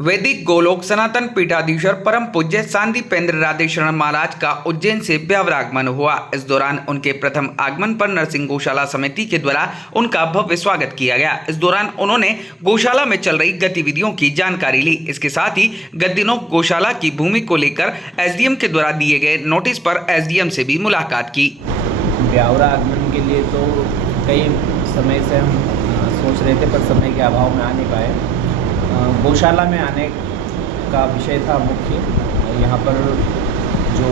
वैदिक गोलोक सनातन पीठाधीश्वर परम पूज्य सांदीपेंद्र राधेशरण महाराज का उज्जैन से ब्यावर आगमन हुआ। इस दौरान उनके प्रथम आगमन पर नरसिंह गौशाला समिति के द्वारा उनका भव्य स्वागत किया गया। इस दौरान उन्होंने गौशाला में चल रही गतिविधियों की जानकारी ली। इसके साथ ही गत दिनों गौशाला की भूमि को लेकर एसडीएम के द्वारा दिए गए नोटिस पर एसडीएम से भी मुलाकात की। ब्यावर आगमन के लिए तो कई समय से हम सोच रहे थे, पर समय के अभाव में आ नहीं पाए। गौशाला में आने का विषय था मुख्य। यहाँ पर जो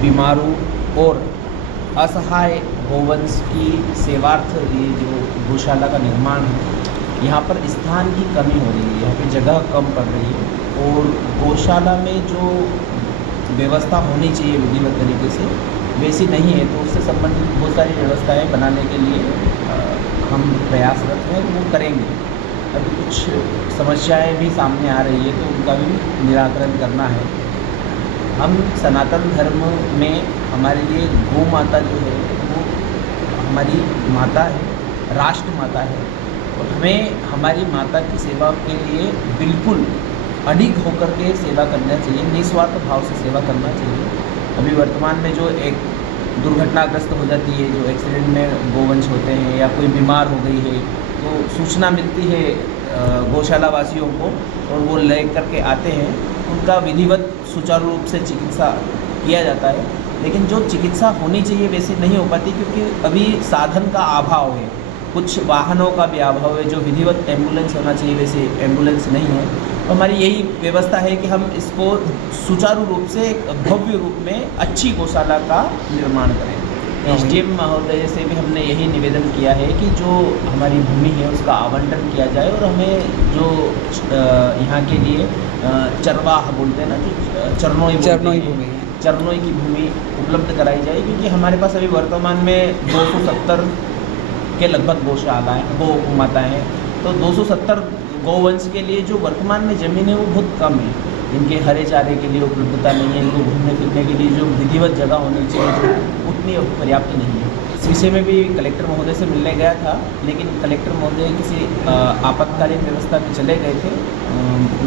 बीमारू और असहाय गोवंश की सेवार्थ ये जो गौशाला का निर्माण है, यहाँ पर स्थान की कमी हो रही है, यहाँ पे जगह कम पड़ रही है और गौशाला में जो व्यवस्था होनी चाहिए विधिवत तरीके से वैसी नहीं है। तो उससे संबंधित बहुत सारी व्यवस्थाएं बनाने के लिए हम प्रयासरत हैं, वो करेंगे। अभी कुछ समस्याएं भी सामने आ रही है तो उनका भी निराकरण करना है। हम सनातन धर्म में हमारे लिए गौ माता जो है वो हमारी माता है, राष्ट्र माता है और हमें हमारी माता की सेवा के लिए बिल्कुल अडिग होकर के सेवा करना चाहिए, निस्वार्थ भाव से सेवा करना चाहिए। अभी वर्तमान में जो एक दुर्घटनाग्रस्त हो जाती है, जो एक्सीडेंट में गोवंश होते हैं या कोई बीमार हो गई है, तो सूचना मिलती है गौशाला वासियों को और वो ले करके आते हैं। उनका विधिवत सुचारू रूप से चिकित्सा किया जाता है, लेकिन जो चिकित्सा होनी चाहिए वैसी नहीं हो पाती क्योंकि अभी साधन का अभाव है, कुछ वाहनों का भी अभाव है। जो विधिवत एम्बुलेंस होना चाहिए वैसे एम्बुलेंस नहीं है। तो हमारी यही व्यवस्था है कि हम इसको सुचारू रूप से एक भव्य रूप में अच्छी गौशाला का निर्माण करें। एसडीएम महोदय से भी हमने यही निवेदन किया है कि जो हमारी भूमि है उसका आवंटन किया जाए और हमें जो यहाँ के लिए चरवाह बोलते हैं ना, जो चरनोई की भूमि उपलब्ध कराई जाए, क्योंकि हमारे पास अभी वर्तमान में 270 के लगभग गौ माता हैं। तो 270 गौवंश के लिए जो वर्तमान में ज़मीन है वो बहुत कम है। इनके हरे चारे के लिए उपलब्धता नहीं है, इनको घूमने फिरने के लिए जो विधिवत जगह होनी चाहिए जो उतनी पर्याप्त नहीं है। इस विषय में भी कलेक्टर महोदय से मिलने गया था, लेकिन कलेक्टर महोदय किसी आपातकालीन व्यवस्था में चले गए थे,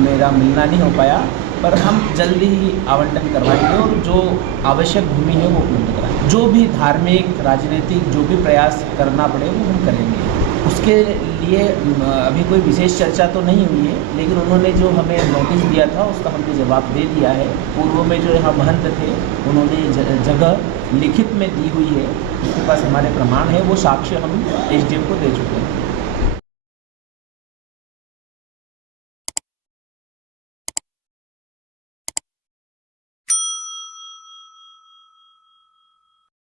मेरा मिलना नहीं हो पाया। पर हम जल्दी ही आवंटन करवाएंगे और जो आवश्यक भूमि है वो उपलब्ध कराएंगे। जो भी धार्मिक राजनीतिक जो भी प्रयास करना पड़े वो हम करेंगे। उसके लिए अभी कोई विशेष चर्चा तो नहीं हुई है, लेकिन उन्होंने जो हमें नोटिस दिया था उसका हमने जवाब दे दिया है। पूर्व में जो यहाँ महंत थे उन्होंने जगह लिखित में दी हुई है, उसके पास हमारे प्रमाण है, वो साक्ष्य हम एसडीएम को दे चुके हैं।